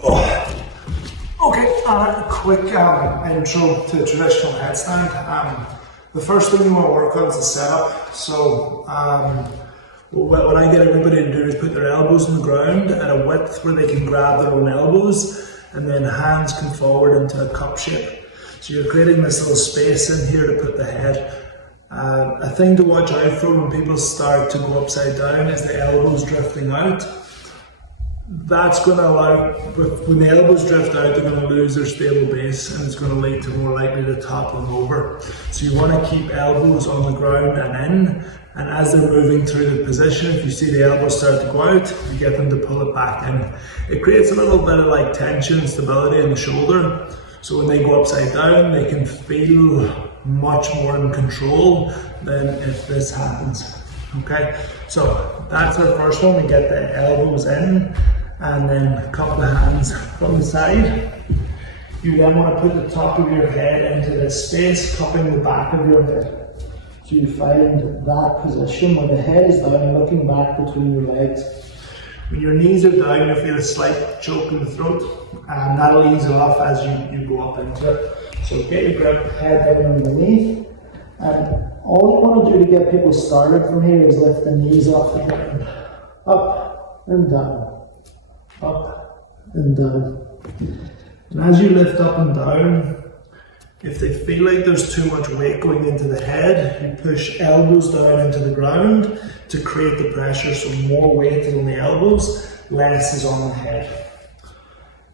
Oh. Okay, a quick intro to traditional headstand. The first thing you want to work on is the setup. So what I get everybody to do is put their elbows on the ground at a width where they can grab their own elbows, and then hands come forward into a cup shape. So you're creating this little space in here to put the head. A thing to watch out for when people start to go upside down is the elbows drifting out. That's going to allow, when the elbows drift out, they're going to lose their stable base, and it's going to lead to more likely to topple them over. So you want to keep elbows on the ground and in, and as they're moving through the position, if you see the elbows start to go out, you get them to pull it back in. It creates a little bit of like tension and stability in the shoulder, so when they go upside down, they can feel much more in control than if this happens. Okay, so that's our first one. We get the elbows in, and then cup the hands from the side. You then want to put the top of your head into this space, cupping the back of your head. So you find that position where the head is down, looking back between your legs. When your knees are down, you'll feel a slight choke in the throat, and that'll ease off as you go up into it. So get your grip, head down underneath, and all you want to do to get people started from here is lift the knees off the ground. Up and down, up and down. And as you lift up and down, if they feel like there's too much weight going into the head, you push elbows down into the ground to create the pressure, so more weight is on the elbows, less is on the head.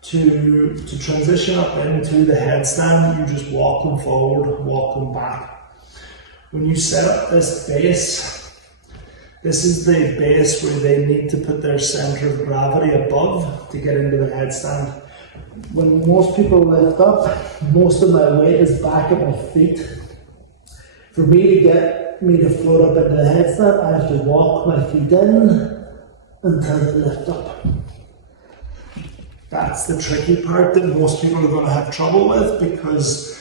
To transition up into the headstand, you just walk them forward, walk them back. When you set up this base, this is the base where they need to put their center of gravity above to get into the headstand. When most people lift up, most of my weight is back at my feet. For me to get me to float up into the headstand, I have to walk my feet in and turn to lift up. That's the tricky part that most people are going to have trouble with, because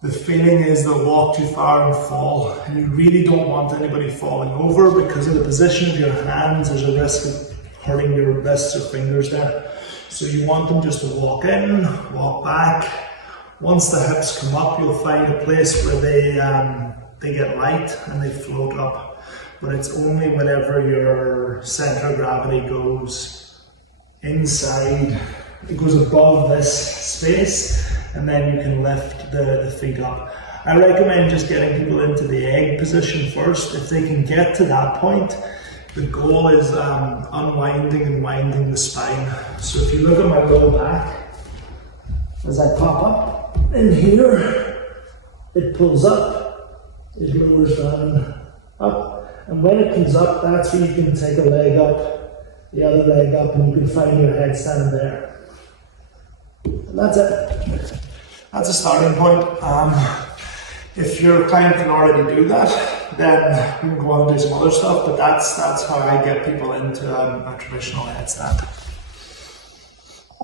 the feeling is they'll walk too far and fall, and you really don't want anybody falling over because of the position of your hands. There's a risk of hurting your wrists or fingers there. So you want them just to walk in, walk back. Once the hips come up, you'll find a place where they get light and they float up. But it's only whenever your center of gravity goes inside, it goes above this space, and then you can lift the feet up. I recommend just getting people into the egg position first. If they can get to that point, the goal is unwinding and winding the spine. So if you look at my low back, as I pop up in here, it pulls up, it lowers down, up, and when it comes up, that's where you can take a leg up, the other leg up, and you can find your headstand there. And that's it. That's a starting point. If your client can already do that, then we can go on and do some other stuff, but that's how I get people into a traditional headstand.